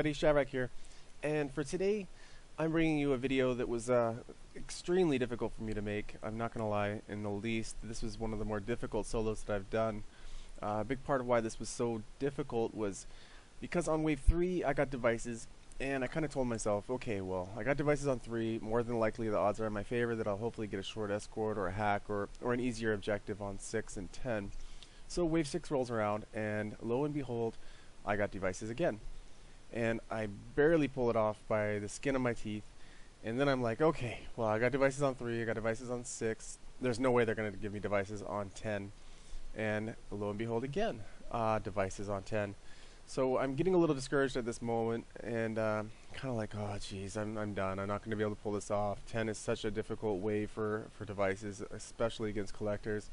everybody, Shavrak here, and for today I'm bringing you a video that was extremely difficult for me to make. I'm not gonna lie in the least. This was one of the more difficult solos that I've done. A big part of why this was so difficult was because on wave 3 I got devices, and I kind of told myself, okay, well, I got devices on 3, more than likely the odds are in my favor that I'll hopefully get a short escort or a hack or an easier objective on 6 and 10. So wave 6 rolls around, and lo and behold, I got devices again. And I barely pull it off by the skin of my teeth. And then I'm like, okay, well, I got devices on 3, I got devices on 6. There's no way they're going to give me devices on 10. And lo and behold again, devices on 10. So I'm getting a little discouraged at this moment, and kind of like, oh geez, I'm done. I'm not going to be able to pull this off. 10 is such a difficult way for devices, especially against collectors.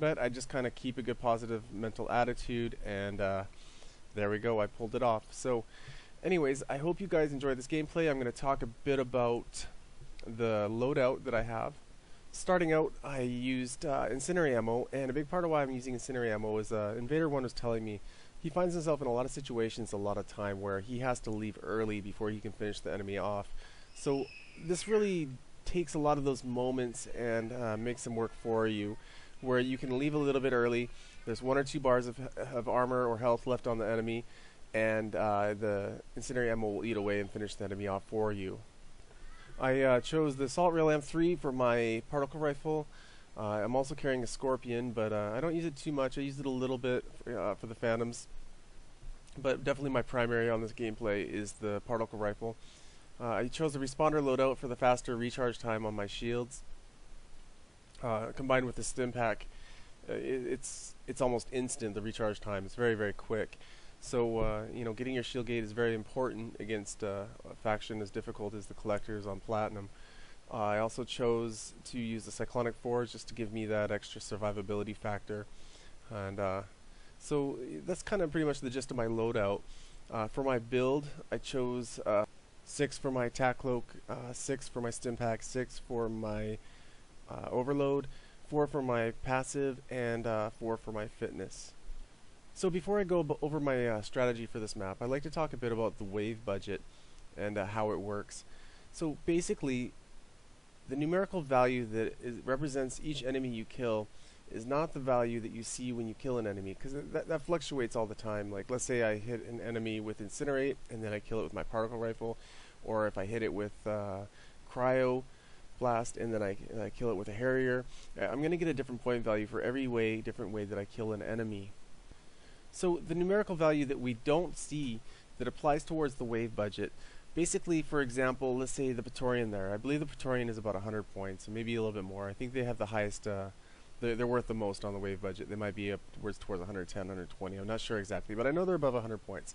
But I just kind of keep a good positive mental attitude, and there we go, I pulled it off. So anyways, I hope you guys enjoy this gameplay. I'm going to talk a bit about the loadout that I have. Starting out, I used incendiary ammo, and a big part of why I'm using incendiary ammo is Invader 1 was telling me he finds himself in a lot of situations a lot of time where he has to leave early before he can finish the enemy off. So this really takes a lot of those moments and makes them work for you, where you can leave a little bit early. There's 1 or 2 bars of armor or health left on the enemy, and the incendiary ammo will eat away and finish the enemy off for you. I chose the assault rail M3 for my particle rifle. I'm also carrying a Scorpion, but I don't use it too much. I use it a little bit for the Phantoms, but definitely my primary on this gameplay is the particle rifle. I chose the responder loadout for the faster recharge time on my shields. Combined with the stim pack, it's almost instant. The recharge time is very, very quick. So you know, getting your shield gate is very important against a faction as difficult as the collectors on platinum. I also chose to use the cyclonic forge just to give me that extra survivability factor, and so that's kind of pretty much the gist of my loadout. For my build, I chose 6 for my attack cloak, 6 for my stim pack, 6 for my overload, 4 for my passive, and 4 for my fitness. So before I go over my strategy for this map, I'd like to talk a bit about the wave budget and how it works. So basically, the numerical value that represents each enemy you kill is not the value that you see when you kill an enemy, because that fluctuates all the time. Like, let's say I hit an enemy with Incinerate, and then I kill it with my particle rifle, or if I hit it with Cryo Blast, and then I kill it with a Harrier. I'm going to get a different point value for every different way that I kill an enemy. So the numerical value that we don't see that applies towards the wave budget, basically, for example, let's say the Turian there. I believe the Turian is about 100 points, maybe a little bit more. I think they have the highest, they're worth the most on the wave budget. They might be up towards 110, 120. I'm not sure exactly, but I know they're above 100 points.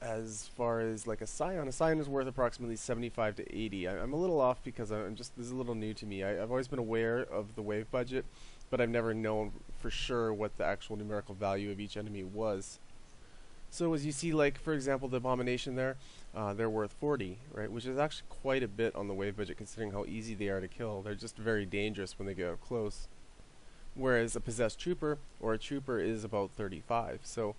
As far as like a Scion is worth approximately 75 to 80. I'm a little off because this is a little new to me. I've always been aware of the wave budget, but I've never known for sure what the actual numerical value of each enemy was. So as you see, like for example, the Abomination there, they're worth 40, right? Which is actually quite a bit on the wave budget considering how easy they are to kill. They're just very dangerous when they get up close. Whereas a Possessed Trooper or a Trooper is about 35. So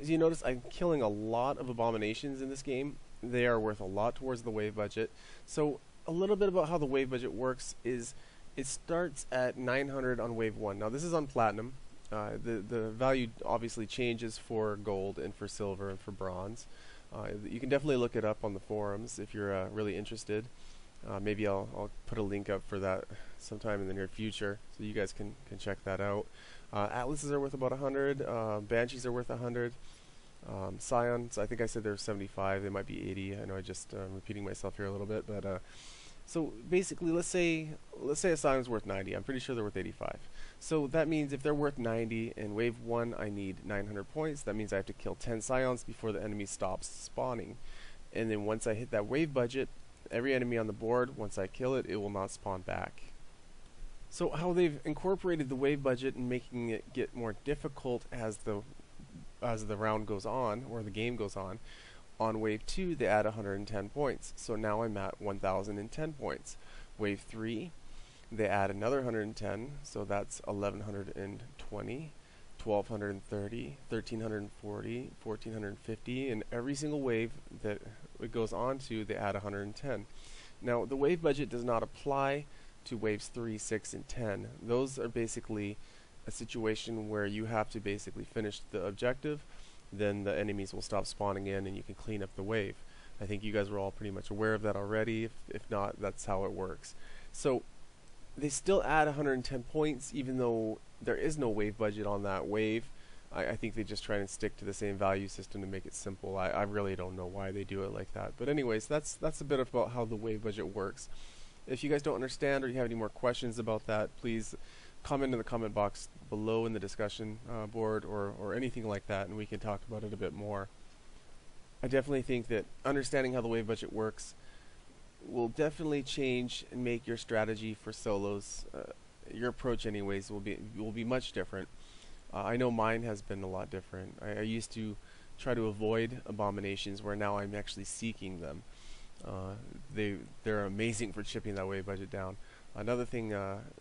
as you notice, I'm killing a lot of Abominations in this game. They are worth a lot towards the wave budget. So a little bit about how the wave budget works is it starts at 900 on wave 1. Now this is on platinum. The value obviously changes for gold and for silver and for bronze. You can definitely look it up on the forums if you're really interested. Maybe I'll put a link up for that sometime in the near future so you guys can check that out. Atlases are worth about 100. Banshees are worth 100. Scions, I think I said they're 75. They might be 80. I know I just repeating myself here a little bit, but so basically, let's say a Scion's worth 90. I'm pretty sure they're worth 85. So that means if they're worth 90 in wave 1, I need 900 points. That means I have to kill 10 Scions before the enemy stops spawning. And then once I hit that wave budget, every enemy on the board, once I kill it, it will not spawn back. So how they've incorporated the wave budget and making it get more difficult as the round goes on, or the game goes on wave 2 they add 110 points. So now I'm at 1010 points. Wave 3 they add another 110, so that's 1120. 1230, 1340, 1450, and every single wave that it goes on to, they add 110. Now, the wave budget does not apply to waves 3, 6, and 10. Those are basically a situation where you have to basically finish the objective, then the enemies will stop spawning in and you can clean up the wave. I think you guys were all pretty much aware of that already. If not, that's how it works. So they still add 110 points even though there is no wave budget on that wave. I think they just try and stick to the same value system to make it simple. I really don't know why they do it like that. But anyways, that's a bit about how the wave budget works. If you guys don't understand or you have any more questions about that, please comment in the comment box below in the discussion board or anything like that, and we can talk about it a bit more. I definitely think that understanding how the wave budget works will definitely change and make your strategy for solos, your approach anyways, will be much different. I know mine has been a lot different. I used to try to avoid abominations, where now I'm actually seeking them. They're amazing for chipping that wave budget down. Another thing,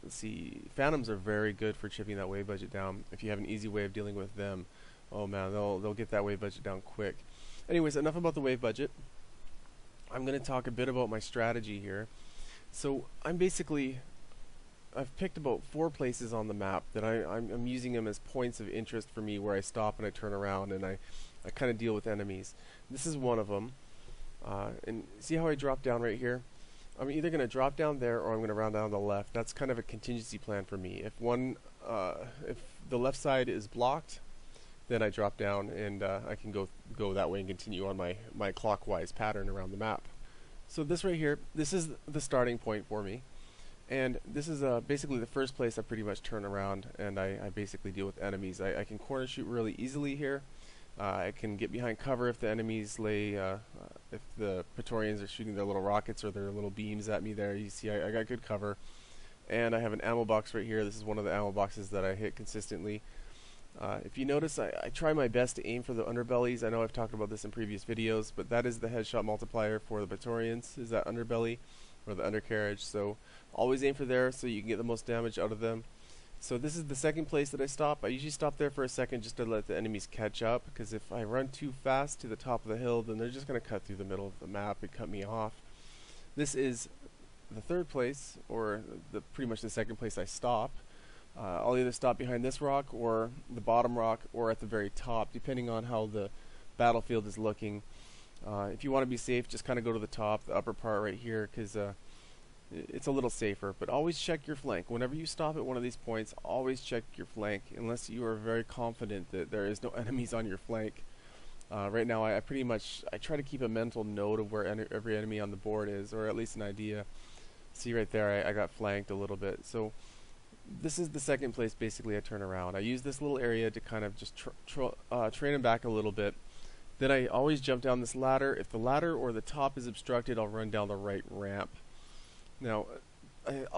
let's see, phantoms are very good for chipping that wave budget down. If you have an easy way of dealing with them, oh man, they'll get that wave budget down quick. Anyways, enough about the wave budget. I'm going to talk a bit about my strategy here. So I've picked about 4 places on the map that I'm using them as points of interest for me, where I stop and I turn around and I kind of deal with enemies. This is one of them. And see how I drop down right here? I'm either going to drop down there or I'm going to round down the left. That's kind of a contingency plan for me. If the left side is blocked, then I drop down and I can go that way and continue on my clockwise pattern around the map. So this right here, this is the starting point for me. And this is basically the first place I pretty much turn around and I basically deal with enemies. I can corner shoot really easily here. I can get behind cover if the enemies if the Praetorians are shooting their little rockets or their little beams at me there. You see I got good cover. And I have an ammo box right here. This is one of the ammo boxes that I hit consistently. If you notice, I try my best to aim for the underbellies. I know I've talked about this in previous videos, but that is the headshot multiplier for the Praetorians, is that underbelly or the undercarriage. So always aim for there so you can get the most damage out of them. So this is the second place that I stop. I usually stop there for a second just to let the enemies catch up, because if I run too fast to the top of the hill, then they're just going to cut through the middle of the map and cut me off. This is the third place, or pretty much the second place I stop. I'll either stop behind this rock or the bottom rock or at the very top, depending on how the battlefield is looking. If you want to be safe, just kind of go to the top, the upper part right here, because it's a little safer. But always check your flank. Whenever you stop at one of these points, always check your flank, unless you are very confident that there is no enemies on your flank. Right now, I try to keep a mental note of where every enemy on the board is, or at least an idea. See right there, I got flanked a little bit. So this is the second place basically I turn around. I use this little area to kind of just train them back a little bit. Then I always jump down this ladder. If the ladder or the top is obstructed, I'll run down the right ramp. Now,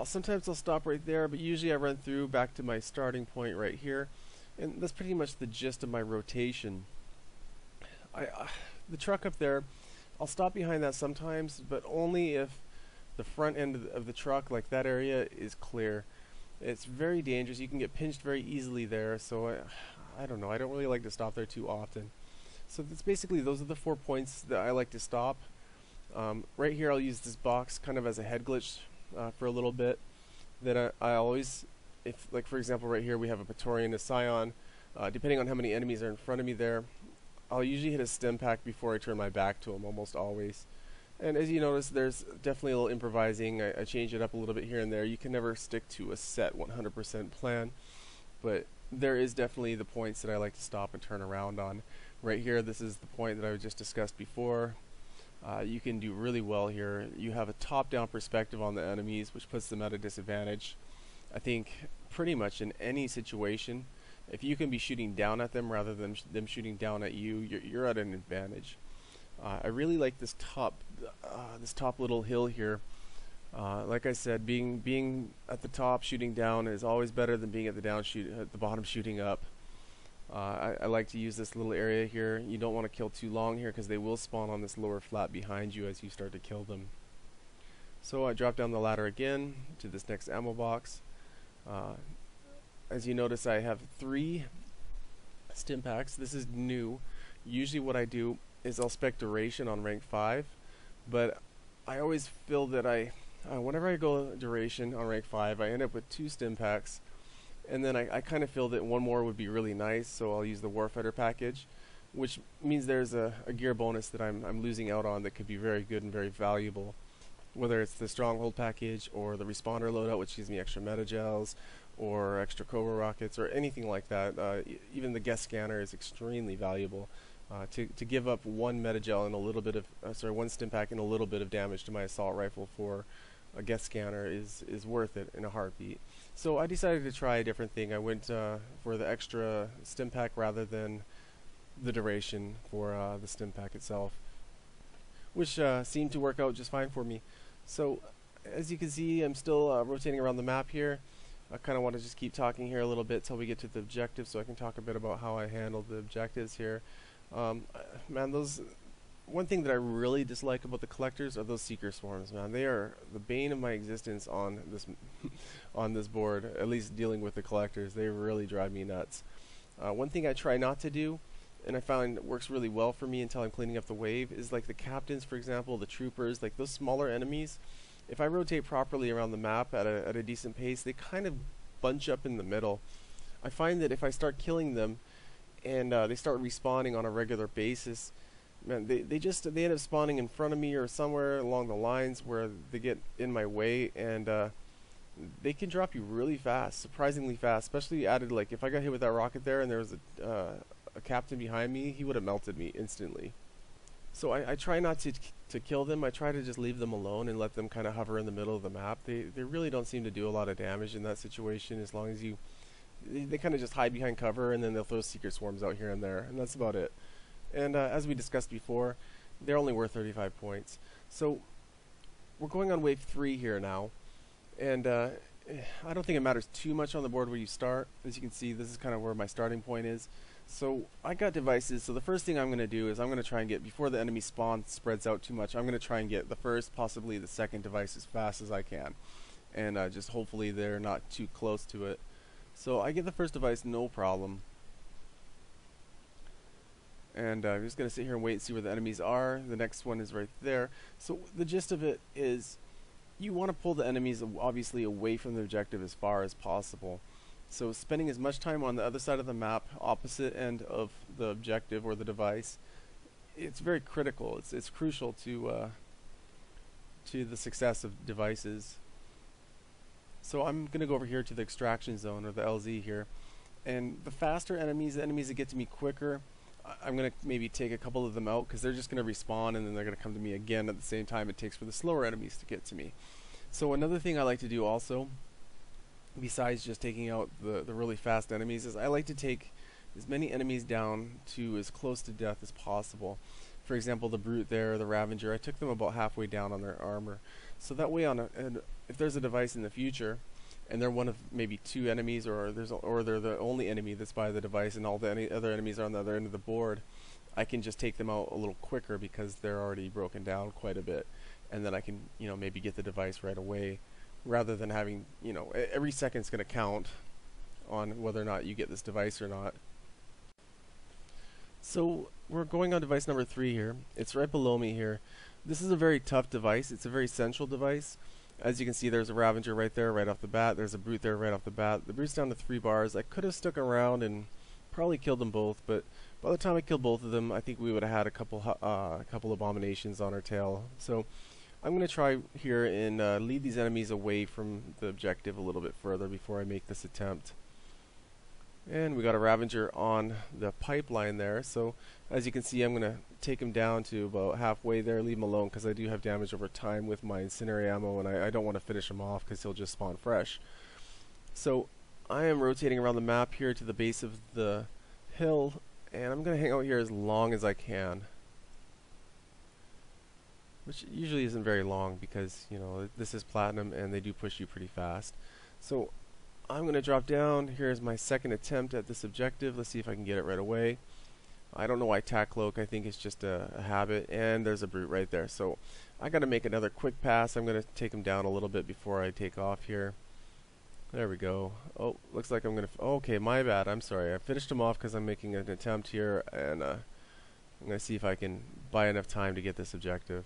sometimes I'll stop right there, but usually I run through back to my starting point right here. And that's pretty much the gist of my rotation. The truck up there, I'll stop behind that sometimes, but only if the front end of the truck, like that area, is clear. It's very dangerous. You can get pinched very easily there, so I don't know. I don't really like to stop there too often. So that's basically, those are the 4 points that I like to stop. Right here I'll use this box kind of as a head glitch for a little bit. Then I always, like for example right here we have a Praetorian, a Scion. Depending on how many enemies are in front of me there, I'll usually hit a stim pack before I turn my back to them, almost always. And as you notice, there's definitely a little improvising. I change it up a little bit here and there. You can never stick to a set 100% plan, but there is definitely the points that I like to stop and turn around on. Right here, this is the point that I just discussed before. You can do really well here. You have a top-down perspective on the enemies, which puts them at a disadvantage. I think pretty much in any situation, if you can be shooting down at them rather than them shooting down at you, you're at an advantage. I really like this top little hill here. Like I said, being at the top shooting down is always better than being at the bottom shooting up. I like to use this little area here. You don't want to kill too long here because they will spawn on this lower flat behind you as you start to kill them. So I drop down the ladder again to this next ammo box. As you notice, I have 3 stim packs. This is new. Usually what I do is I'll spec duration on rank 5, but I always feel that whenever I go duration on rank 5, I end up with 2 stim packs, and then I kind of feel that one more would be really nice, so I'll use the Warfighter package, which means there's a gear bonus that I'm losing out on that could be very good and very valuable, whether it's the Stronghold package or the Responder loadout, which gives me extra metagels or extra Cobra rockets or anything like that. Even the guest scanner is extremely valuable. To give up one metagel and a little bit of one stim pack and a little bit of damage to my assault rifle for a guest scanner is worth it in a heartbeat. So I decided to try a different thing. I went for the extra stim pack rather than the duration for the stim pack itself, which seemed to work out just fine for me. So as you can see, I'm still rotating around the map here. I kind of want to just keep talking here a little bit till we get to the objectives, so I can talk a bit about how I handled the objectives here. Man, one thing that I really dislike about the collectors are those seeker swarms, man. They are the bane of my existence on this on this board, at least dealing with the collectors. They really drive me nuts. One thing I try not to do, and I found it works really well for me until I'm cleaning up the wave, is like the captains, for example, the troopers, like those smaller enemies. If I rotate properly around the map at a decent pace, they kind of bunch up in the middle. I find that if I start killing them and they start respawning on a regular basis, man, they end up spawning in front of me or somewhere along the lines where they get in my way, and they can drop you really fast, surprisingly fast. Especially added, like if I got hit with that rocket there and there was a captain behind me, he would have melted me instantly. So I try not to kill them. I try to just leave them alone and let them kind of hover in the middle of the map. They really don't seem to do a lot of damage in that situation, as long as they kind of just hide behind cover, and then they'll throw seeker swarms out here and there, and that's about it. And as we discussed before, they're only worth 35 points. So we're going on wave 3 here now, and I don't think it matters too much on the board where you start. As you can see, this is kind of where my starting point is. So I got devices, so the first thing I'm going to do is I'm going to try and get, before the enemy spawn spreads out too much, I'm going to try and get the first, possibly the second device as fast as I can. And just hopefully they're not too close to it. So I get the first device, no problem. And I'm just going to sit here and wait and see where the enemies are. The next one is right there. So the gist of it is you want to pull the enemies obviously away from the objective as far as possible. So spending as much time on the other side of the map, opposite end of the objective or the device, it's very critical. It's crucial to the success of devices. So I'm going to go over here to the extraction zone, or the LZ here, and the faster enemies, the enemies that get to me quicker, I'm going to maybe take a couple of them out, because they're just going to respawn and then they're going to come to me again at the same time it takes for the slower enemies to get to me. So another thing I like to do also, besides just taking out the really fast enemies, is I like to take as many enemies down to as close to death as possible. For example, the Brute there, the Ravager, I took them about halfway down on their armor. So that way, if there's a device in the future, and they're one of maybe 2 enemies, or they're the only enemy that's by the device, and all the other enemies are on the other end of the board, I can just take them out a little quicker because they're already broken down quite a bit, and then I can, maybe get the device right away, rather than having, every second's going to count on whether or not you get this device or not. So we're going on device number 3 here. It's right below me here. This is a very tough device. It's a very central device. As you can see, there's a Ravager right there right off the bat. There's a Brute there right off the bat. The Brute's down to 3 bars. I could have stuck around and probably killed them both, but by the time I killed both of them, I think we would have had a couple abominations on our tail. So I'm going to try here and lead these enemies away from the objective a little bit further before I make this attempt. And we got a Ravager on the pipeline there, so as you can see, I'm going to take him down to about halfway there, leave him alone because I do have damage over time with my incendiary ammo, and I don't want to finish him off because he'll just spawn fresh. So I am rotating around the map here to the base of the hill, and I'm going to hang out here as long as I can. Which usually isn't very long because, this is platinum and they do push you pretty fast. So I'm going to drop down. Here's my second attempt at this objective. Let's see if I can get it right away. I don't know why tack cloak. I think it's just a habit. And there's a Brute right there. So I got to make another quick pass. I'm going to take him down a little bit before I take off here. There we go. Oh, looks like I'm gonna. Okay, my bad. I'm sorry. I finished him off because I'm making an attempt here, and I'm gonna see if I can buy enough time to get this objective.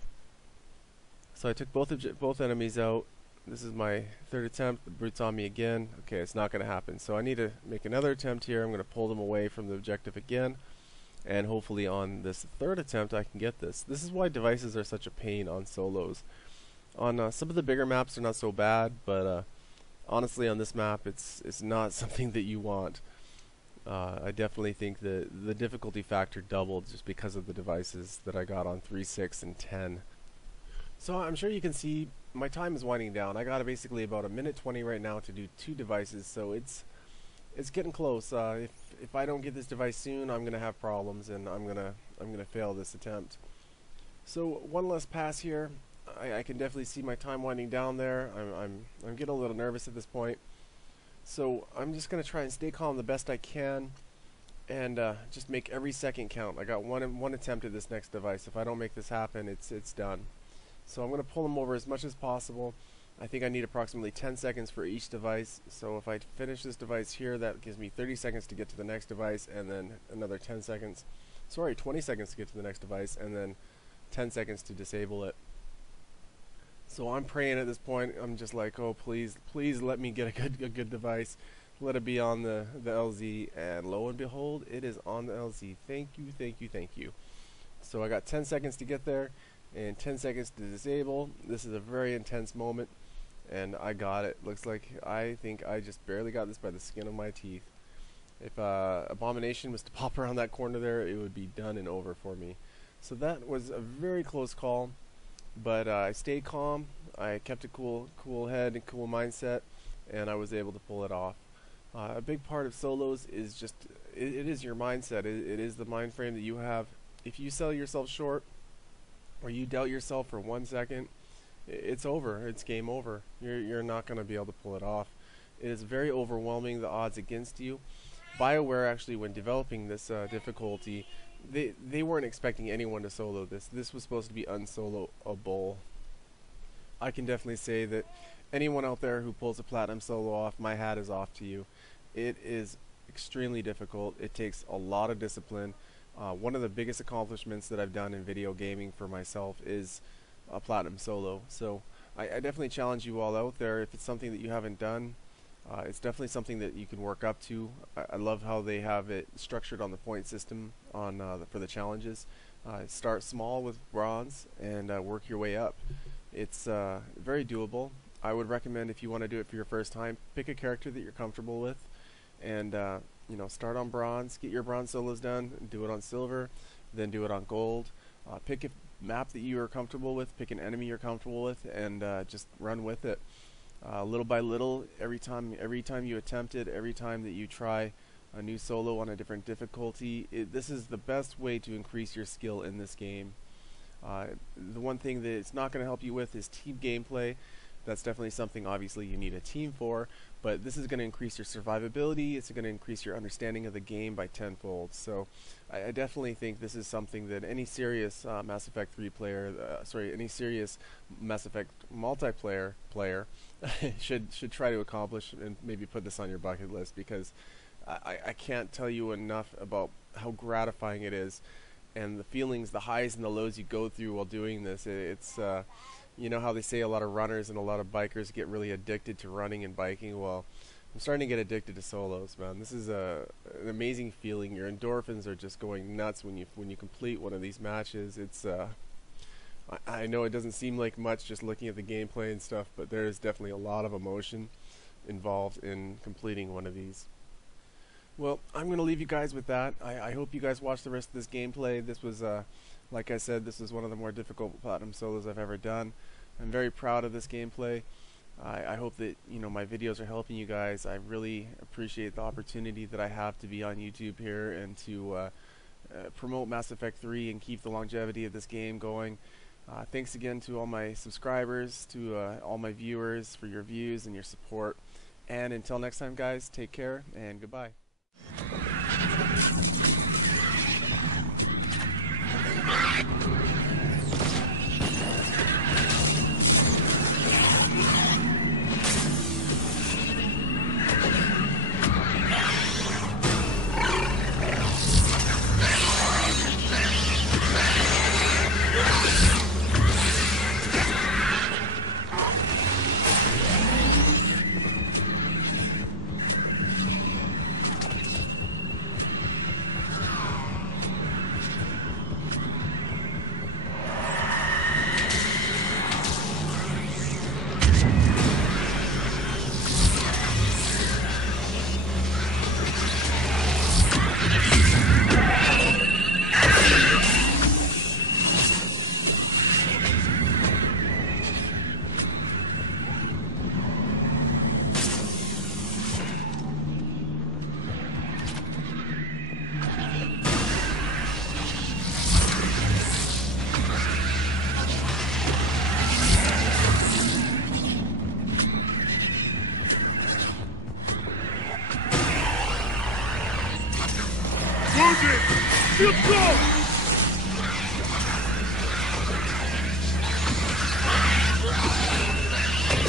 So I took both enemies out. This is my third attempt. The brute's on me again. Okay, it's not gonna happen. So I need to make another attempt here. I'm gonna pull them away from the objective again, and hopefully on this third attempt I can get this. This is why devices are such a pain on solos. On some of the bigger maps they're not so bad, but honestly, on this map, it's not something that you want. I definitely think that the difficulty factor doubled just because of the devices that I got on 3, 6, and 10. So I'm sure you can see my time is winding down. I got basically about 1:20 right now to do 2 devices, so it's getting close. If I don't get this device soon, I'm gonna have problems, and I'm gonna fail this attempt. So one less pass here. I can definitely see my time winding down there. I'm getting a little nervous at this point. So I'm just gonna try and stay calm the best I can, and just make every second count. I got one attempt at this next device. If I don't make this happen, it's done. So I'm gonna pull them over as much as possible. I think I need approximately 10 seconds for each device. So if I finish this device here, that gives me 30 seconds to get to the next device, and then another 10 seconds. Sorry, 20 seconds to get to the next device, and then 10 seconds to disable it. So I'm praying at this point. I'm just like, oh, please let me get a good device. Let it be on the LZ, and lo and behold, it is on the LZ. Thank you, thank you, thank you. So I got 10 seconds to get there, and 10 seconds to disable. This is a very intense moment, and I got it. Looks like I think I just barely got this by the skin of my teeth. If Abomination was to pop around that corner there, it would be done and over for me. So that was a very close call. But I stayed calm, I kept a cool head and cool mindset, and I was able to pull it off. A big part of solos is just, it is your mindset, it is the mind frame that you have. If you sell yourself short, or you doubt yourself for 1 second, it's over, it's game over. You're not going to be able to pull it off. It is very overwhelming, the odds against you. BioWare actually, when developing this difficulty, they weren't expecting anyone to solo this. This was supposed to be unsoloable. I can definitely say that anyone out there who pulls a platinum solo off, my hat is off to you. It is extremely difficult. It takes a lot of discipline. One of the biggest accomplishments that I've done in video gaming for myself is a platinum solo. So I definitely challenge you all out there, if it's something that you haven't done, it's definitely something that you can work up to. I love how they have it structured on the point system on for the challenges. Start small with bronze and work your way up. It's very doable. I would recommend, if you want to do it for your first time, pick a character that you're comfortable with, and you know, start on bronze, get your bronze solos done, do it on silver, then do it on gold. Pick a map that you are comfortable with, pick an enemy you're comfortable with, and just run with it. Little by little, every time you attempt it, every time that you try a new solo on a different difficulty, this is the best way to increase your skill in this game. The one thing that it's not going to help you with is team gameplay. That's definitely something obviously you need a team for, but this is going to increase your survivability, it's going to increase your understanding of the game by tenfold. So I definitely think this is something that any serious Mass Effect 3 player, any serious Mass Effect multiplayer player should try to accomplish, and maybe put this on your bucket list, because I can't tell you enough about how gratifying it is, and the feelings, the highs and the lows you go through while doing this. It's you know how they say a lot of runners and a lot of bikers get really addicted to running and biking? Well, I'm starting to get addicted to solos, man. This is an amazing feeling. Your endorphins are just going nuts when you complete one of these matches. It's I know it doesn't seem like much just looking at the gameplay and stuff, but there is definitely a lot of emotion involved in completing one of these. Well, I'm going to leave you guys with that. I hope you guys watch the rest of this gameplay. This was, like I said, this is one of the more difficult platinum solos I've ever done. I'm very proud of this gameplay. I hope that, you know, my videos are helping you guys. I really appreciate the opportunity that I have to be on YouTube here and to promote Mass Effect 3 and keep the longevity of this game going. Thanks again to all my subscribers, to all my viewers for your views and your support. And until next time, guys, take care and goodbye. Wounded! Shield go!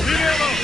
Need ammo!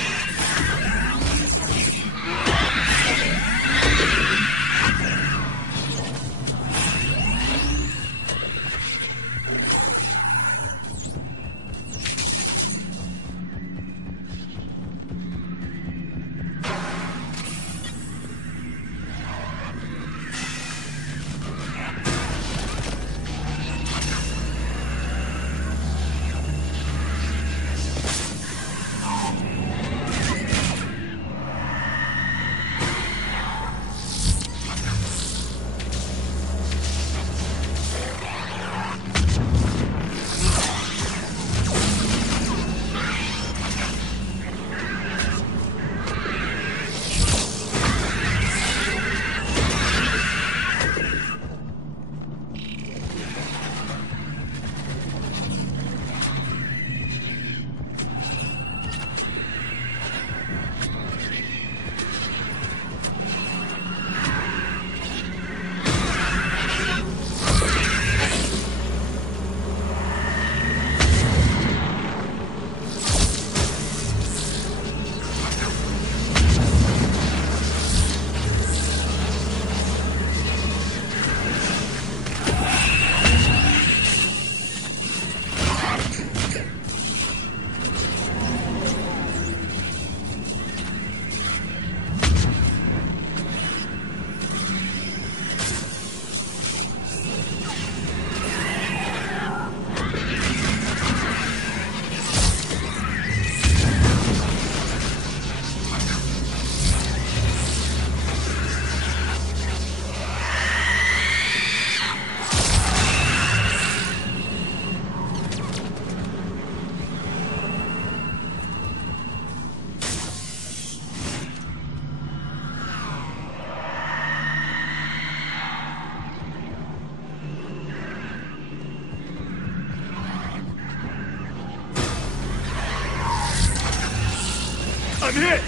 I'm hit!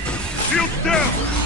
Shields down!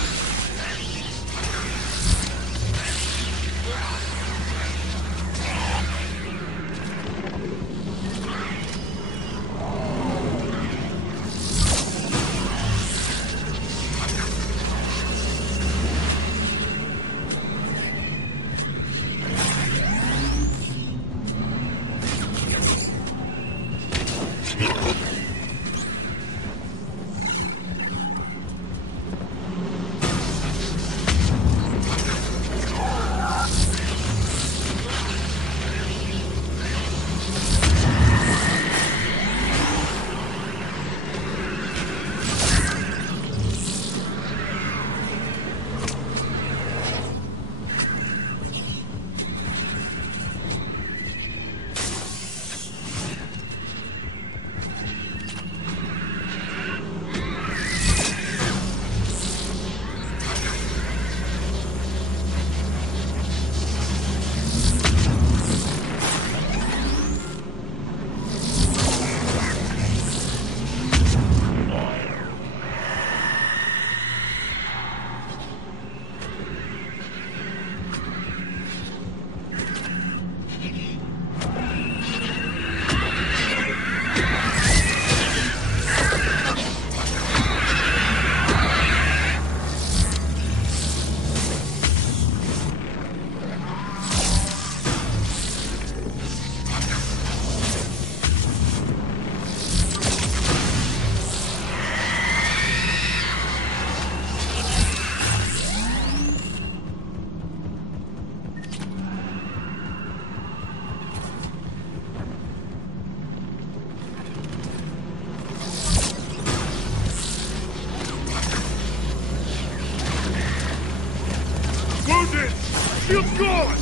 Shield's gone!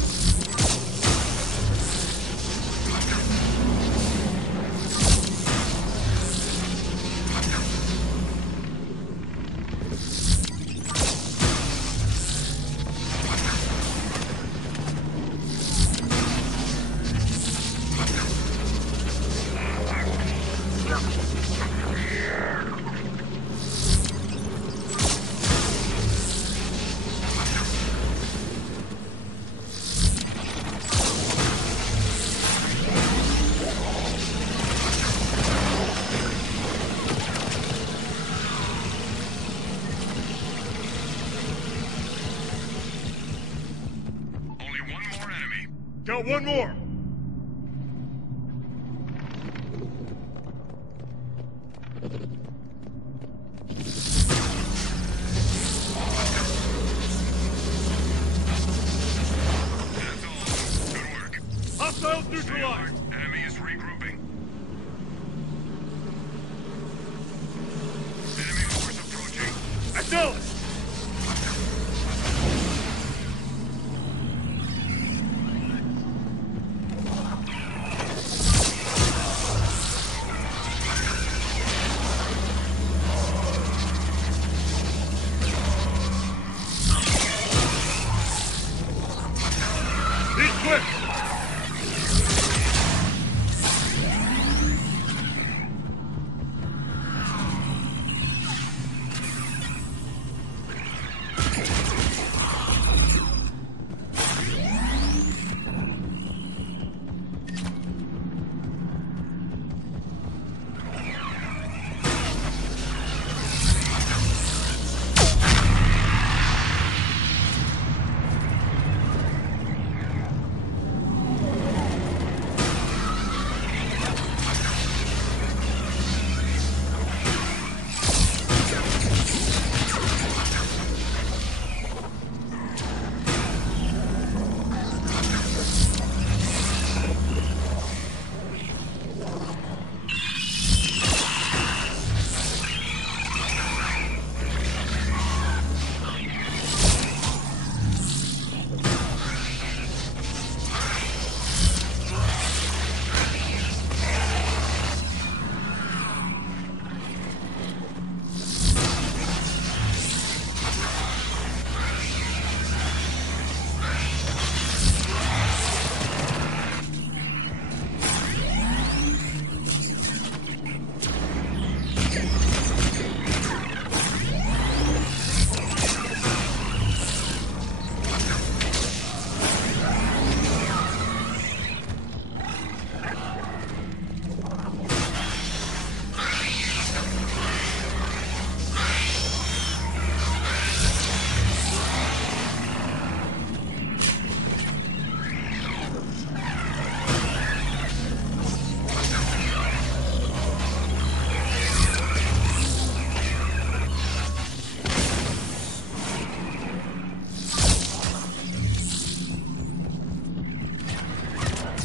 Got one more. Hostiles neutralized! Enemy is regrouping. Enemy force approaching. Acknowledged! Equip!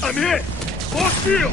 I'm hit! Lost shield!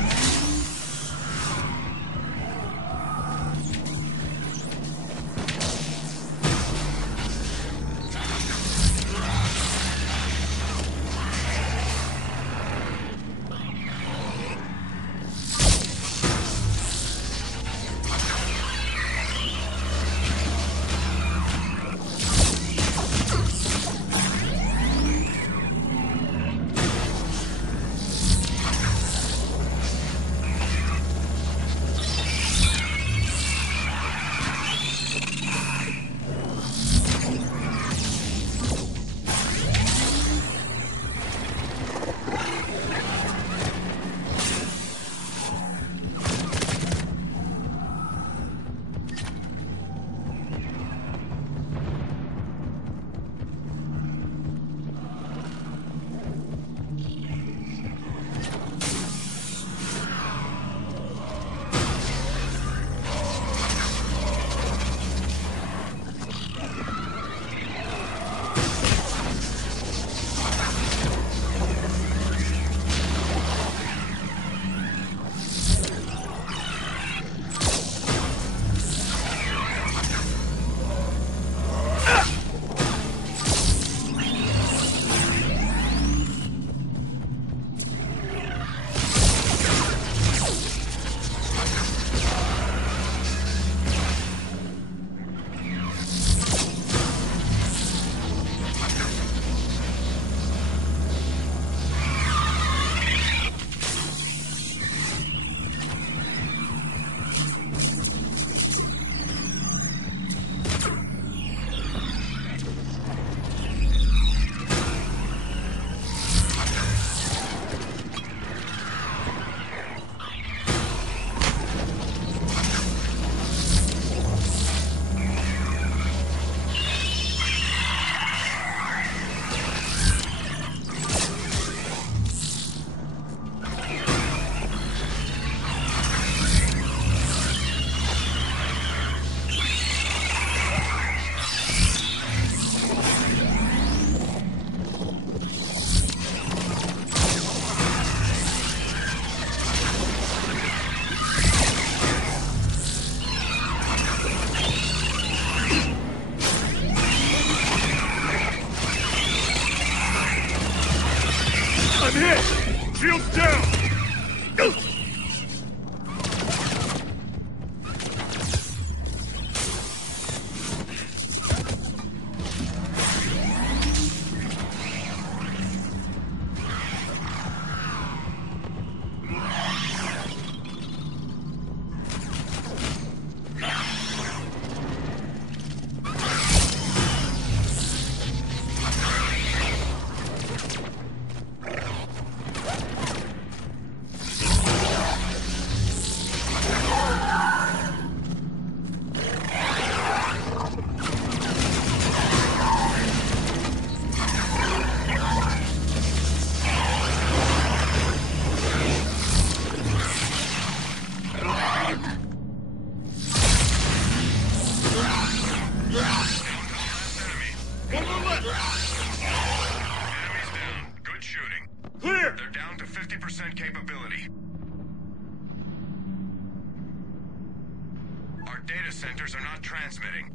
centers are not transmitting.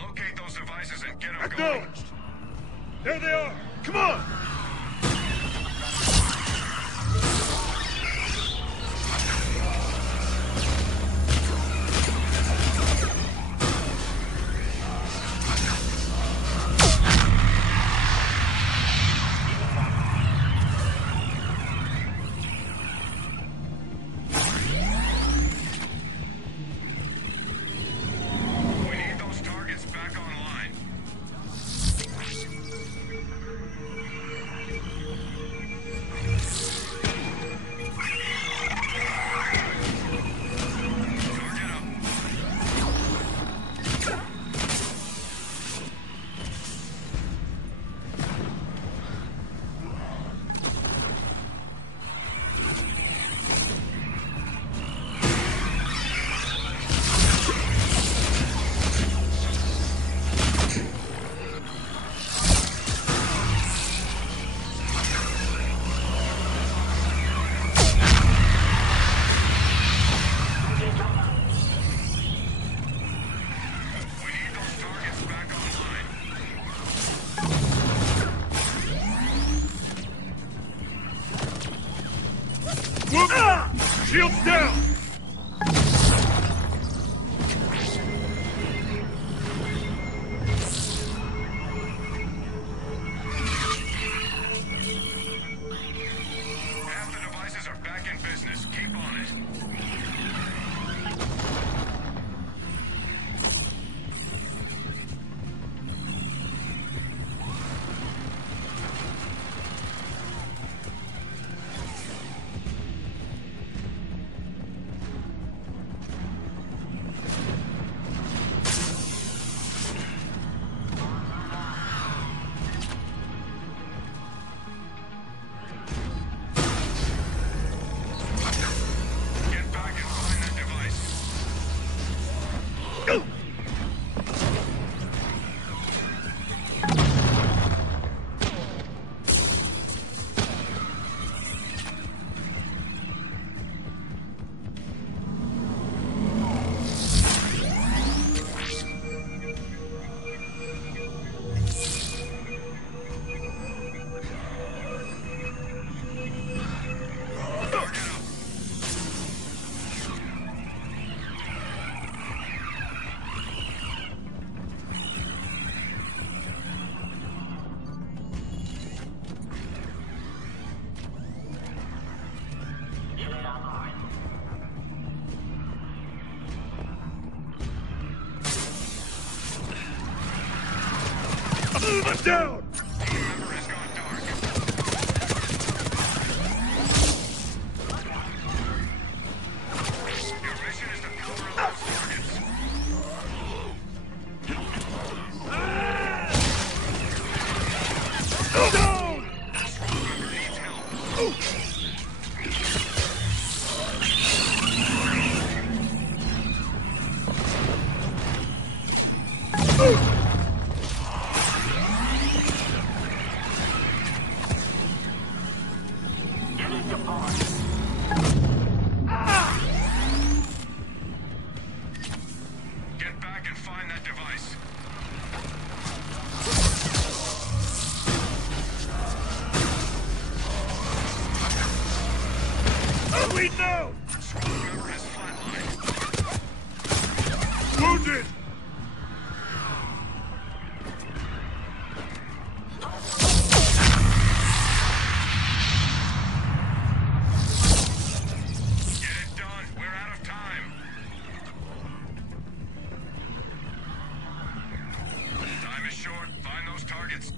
Locate those devices and get them going. Acknowledged! There they are! Come on! We need those targets back online. Target up. We need those targets back online. Shields down! Half the devices are back in business. Keep on it. Get back and find that device. I'm down! Team member has gone dark. Your mission is to cover those targets. Down! Squad member needs help. Get back and find that device. I'm bleeding out! Squad member has flatlined. Wounded! Get it done. We're out of time. Time is short. Find those targets.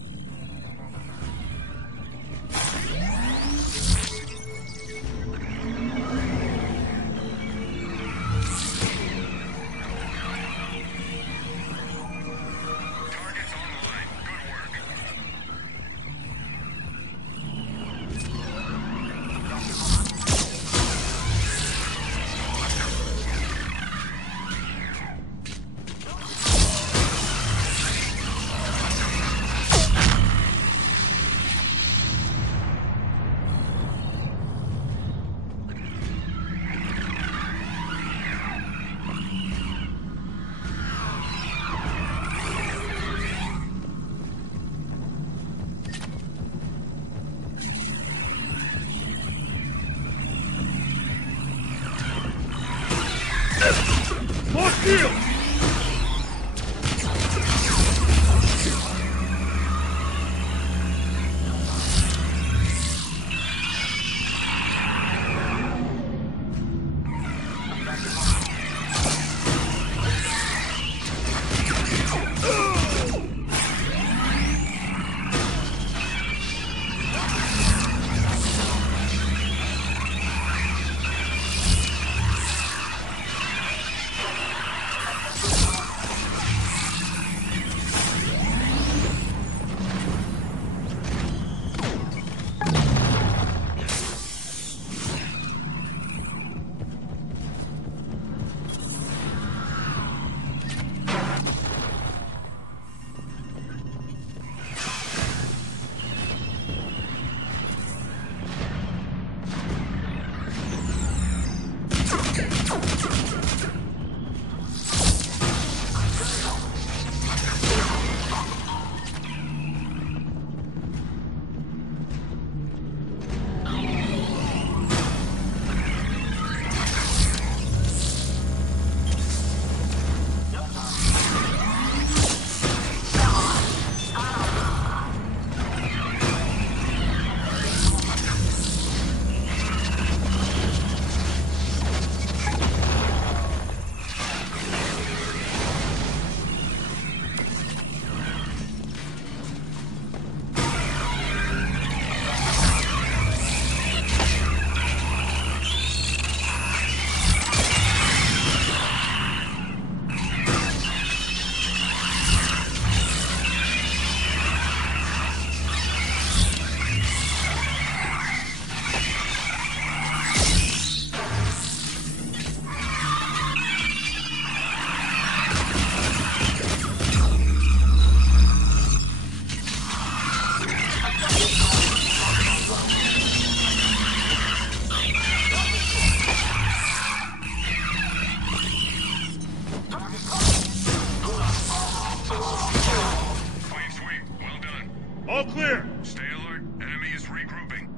All clear. Stay alert. Enemy is regrouping.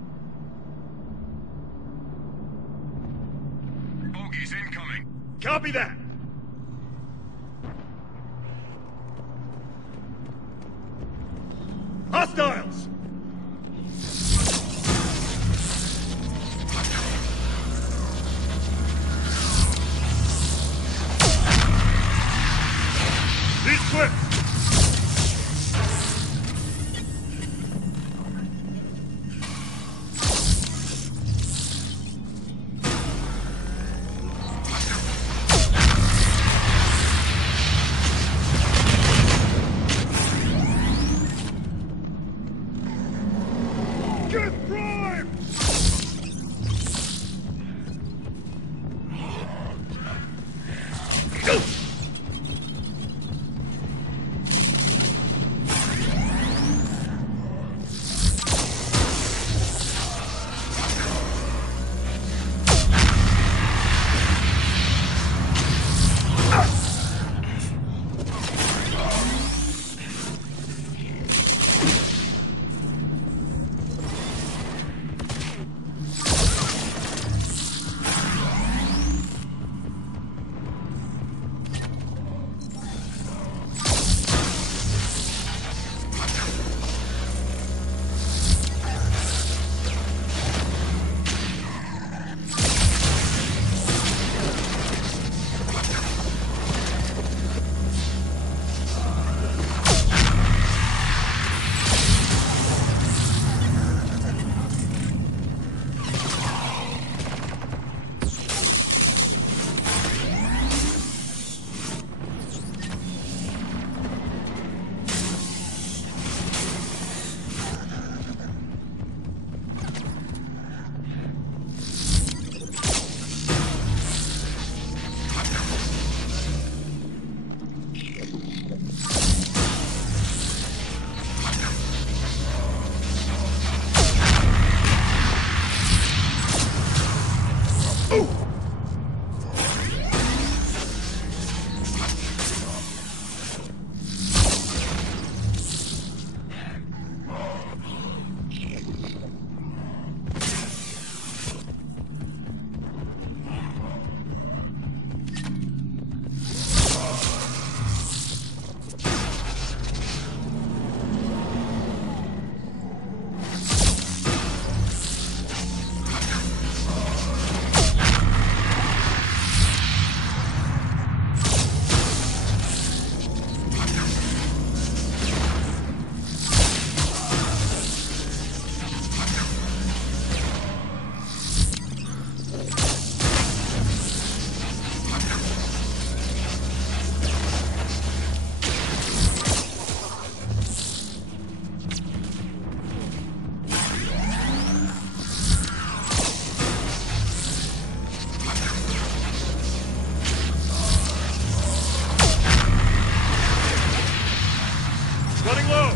Bogies incoming. Copy that. Hostiles! He's quick! Get primed! Running low!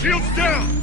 Shields down!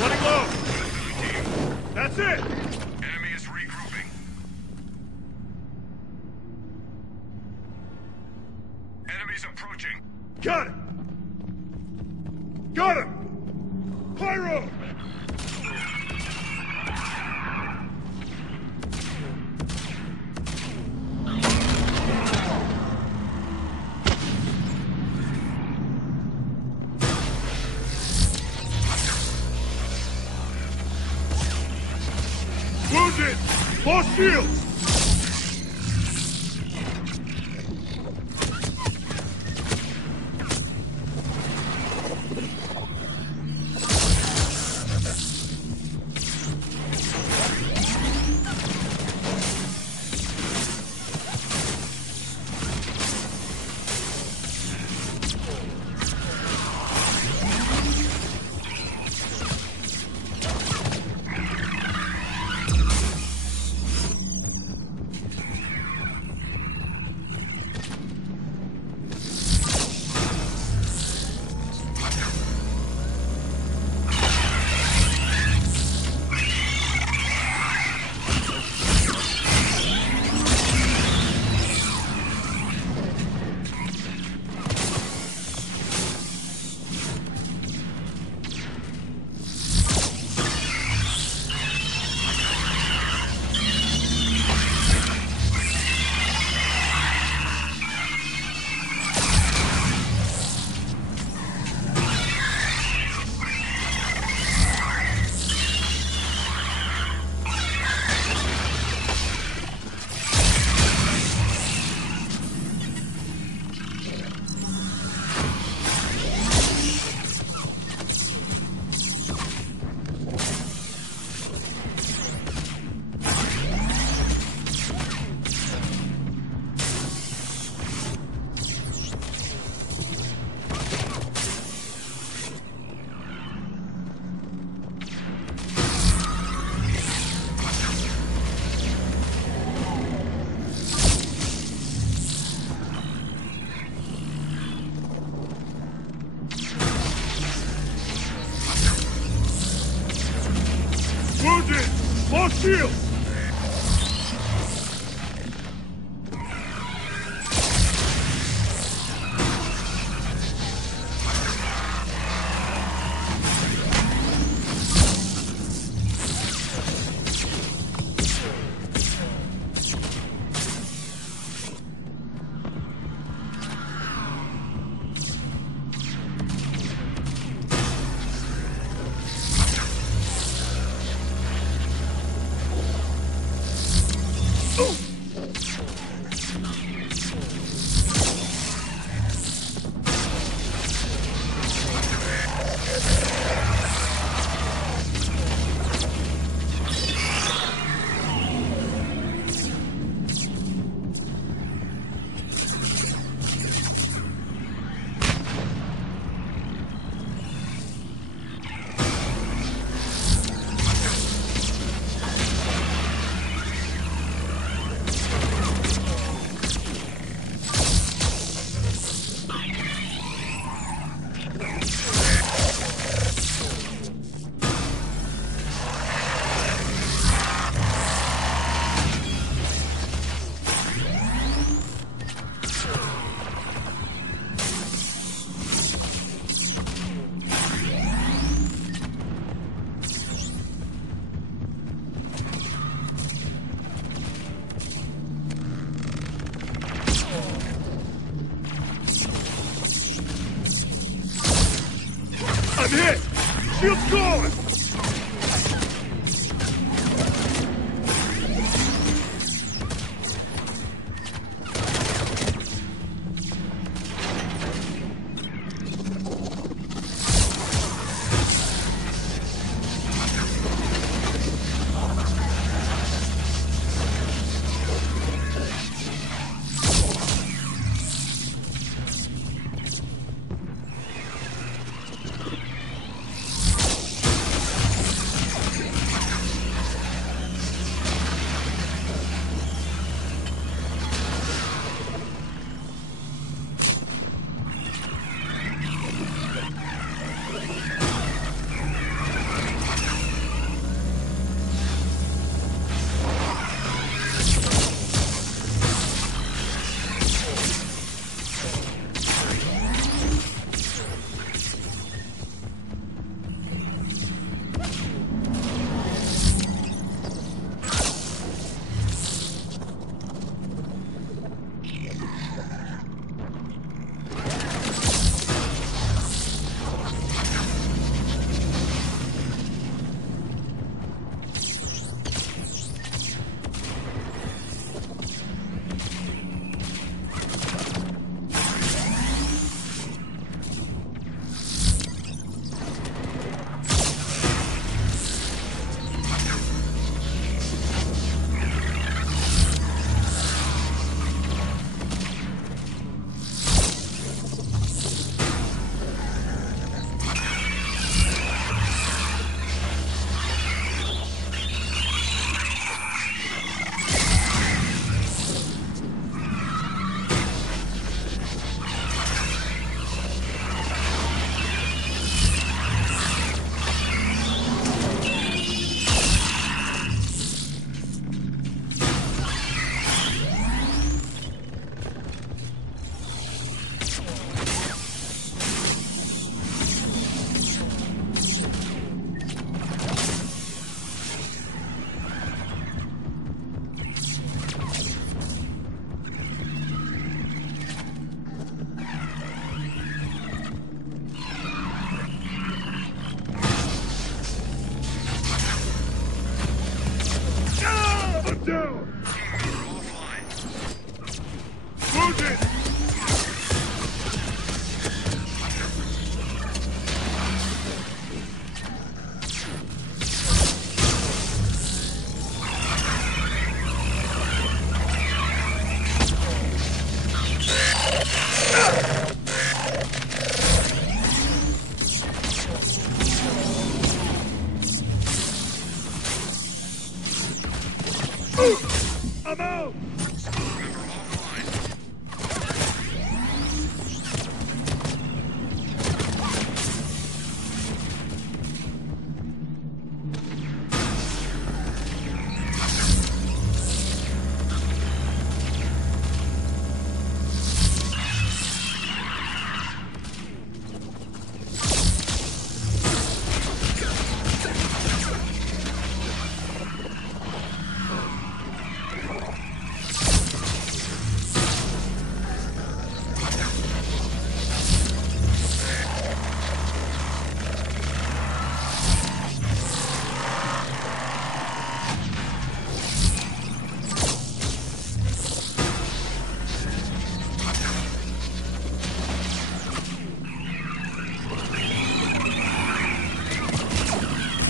Running low! That's it! Enemy is regrouping. Enemies approaching. Got him! Got him! Pyro! Wounded! Lost shields! Wounded! Lost shield! I'm hit! Shield's gone! Down! Wounded! I'm out!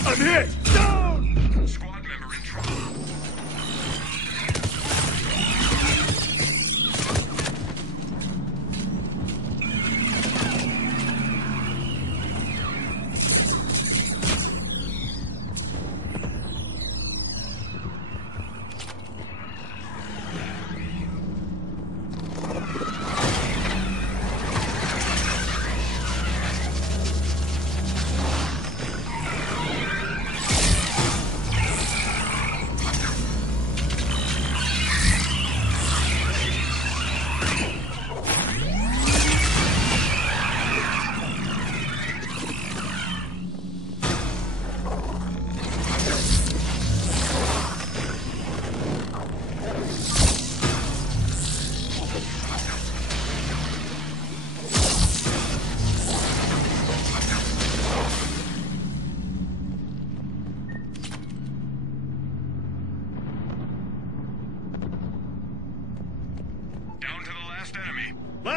I'm hit! Down! Squad member in trouble.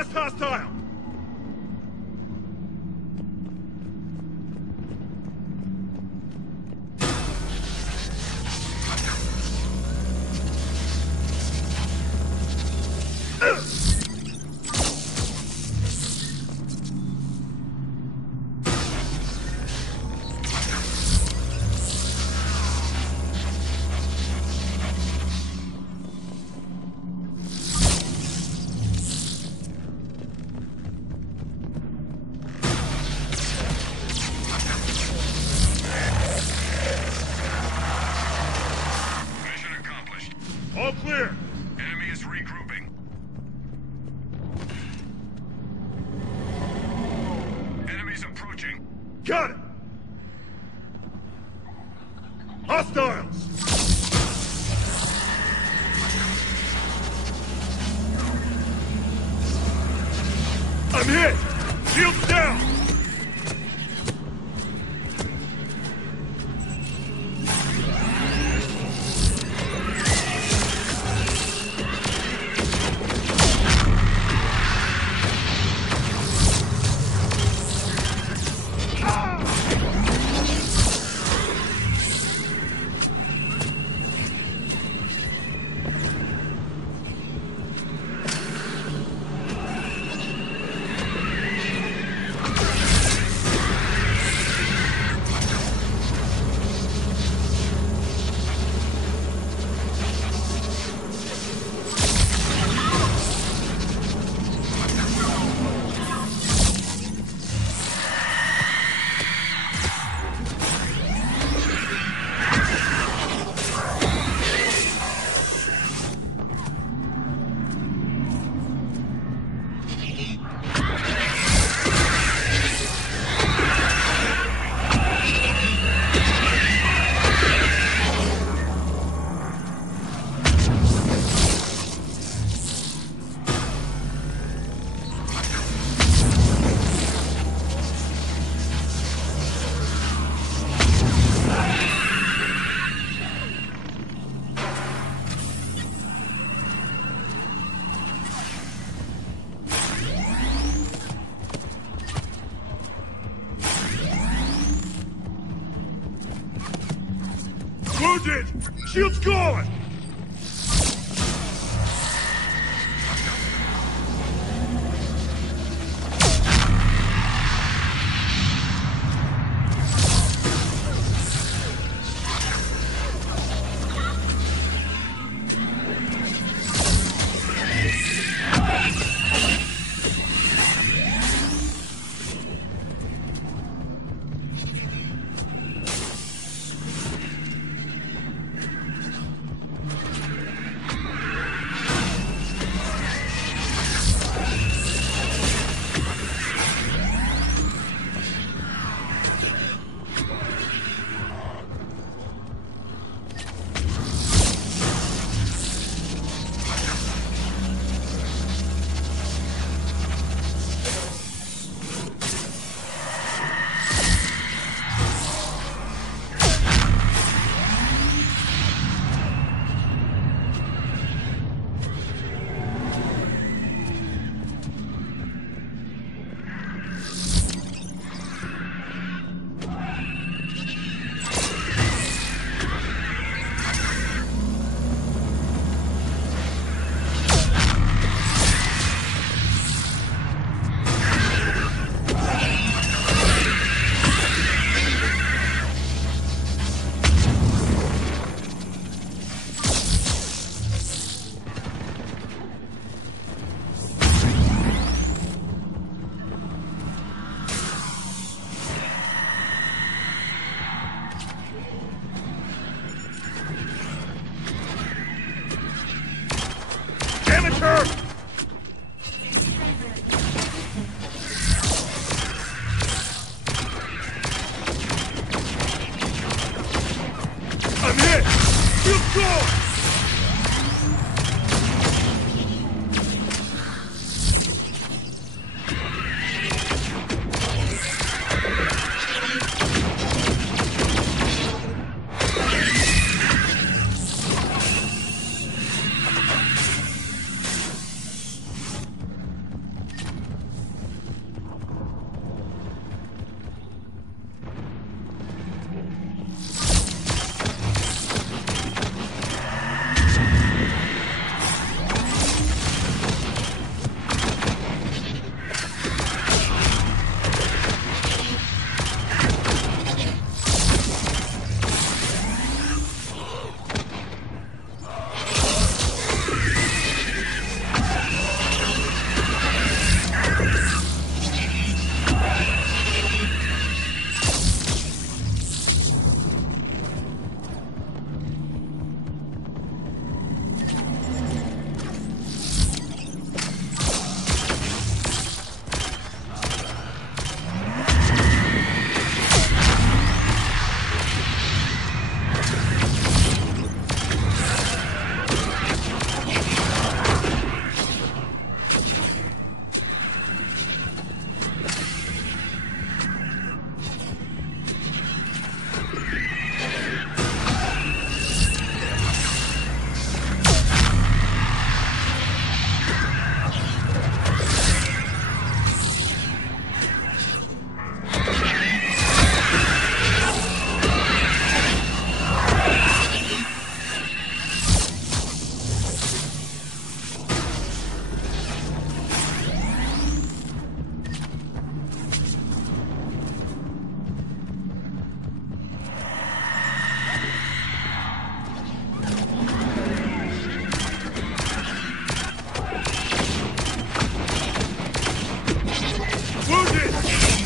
Last hostile! Mission accomplished. All clear! Enemy is regrouping. Enemies approaching. Got it! Hostiles! I'm hit! Shields down! Wounded! Shields gone!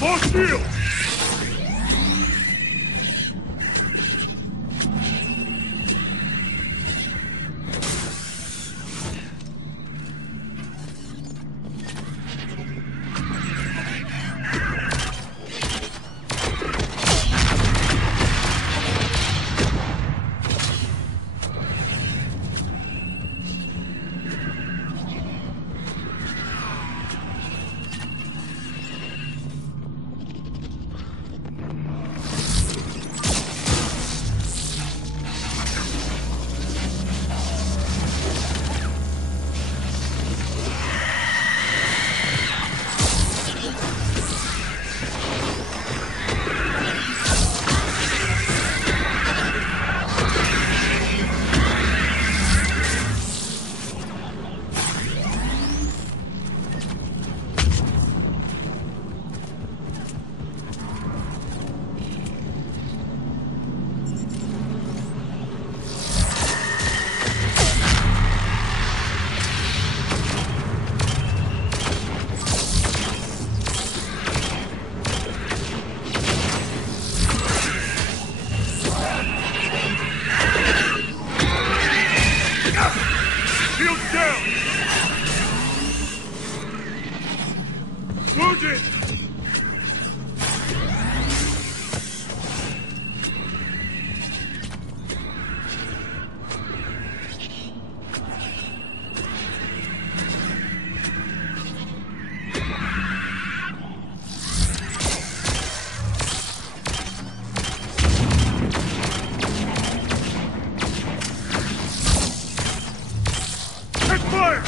More shield! Wounded! Take fire!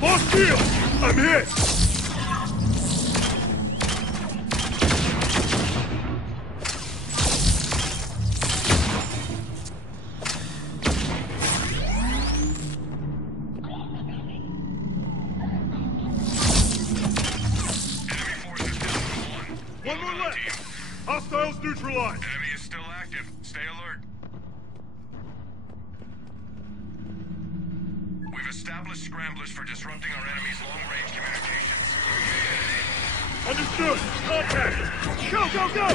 Lost shield! I'm hit! One more left! Hostiles neutralized! Enemy is still active. Stay alert. We've established scramblers for disrupting our enemy's long-range communications. Understood! Contact! Go, go, go!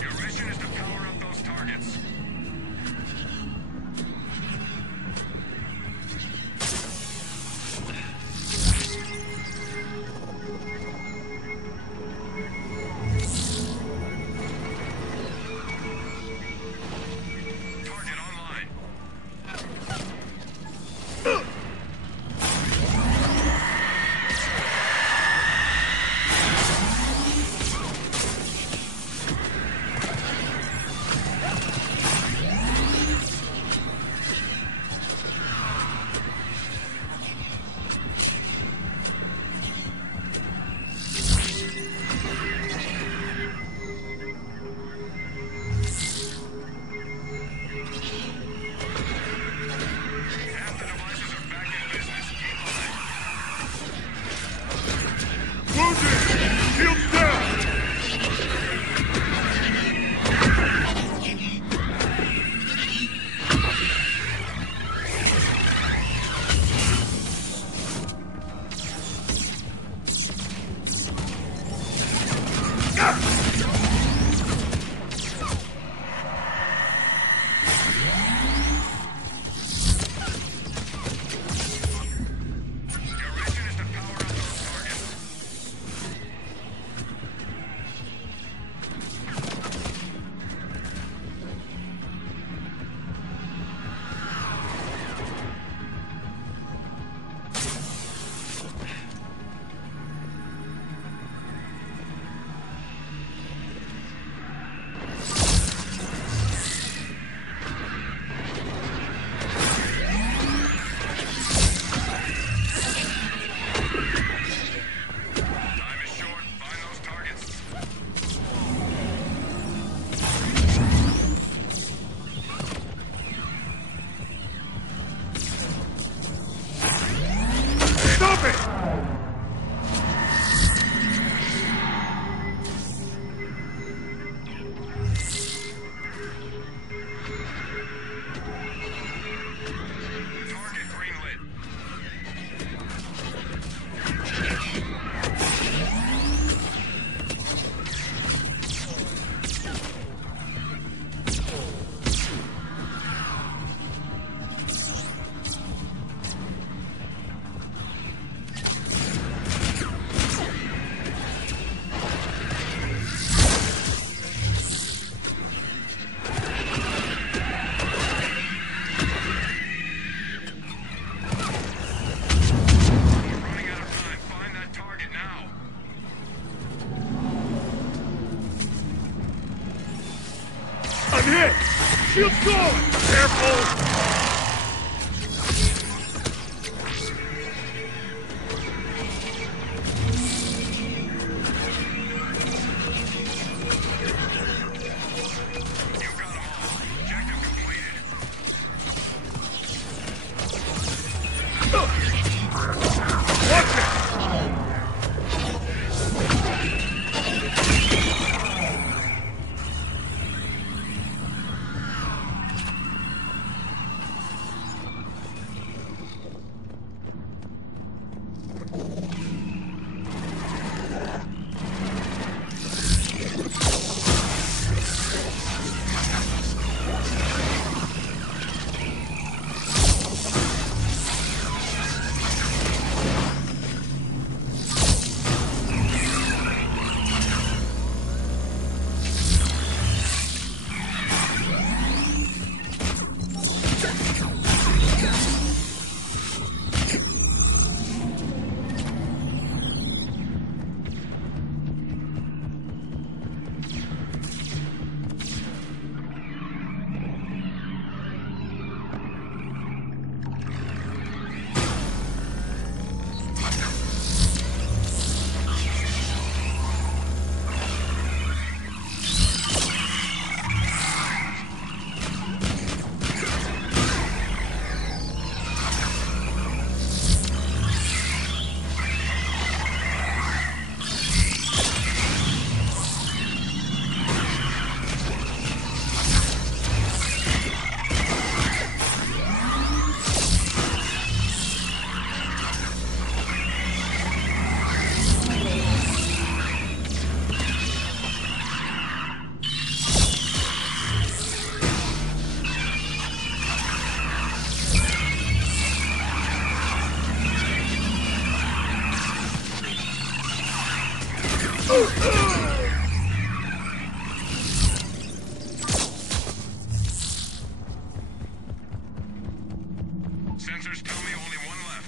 Your mission is to power up those targets. I'm hit! Shield's gone! Careful! Sensors tell me only one left.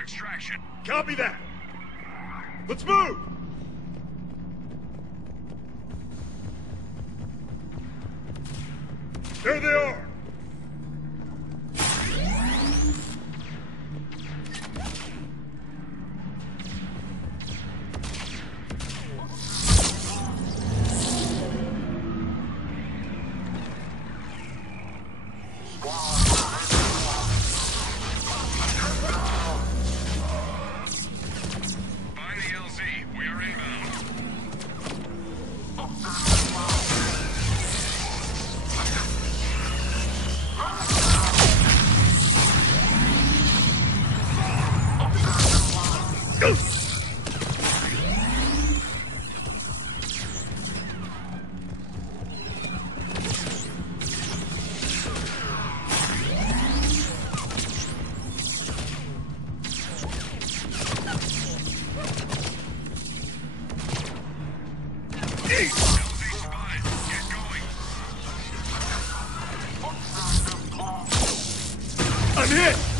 Extraction. Copy that. Let's move! There they are! I'm hit!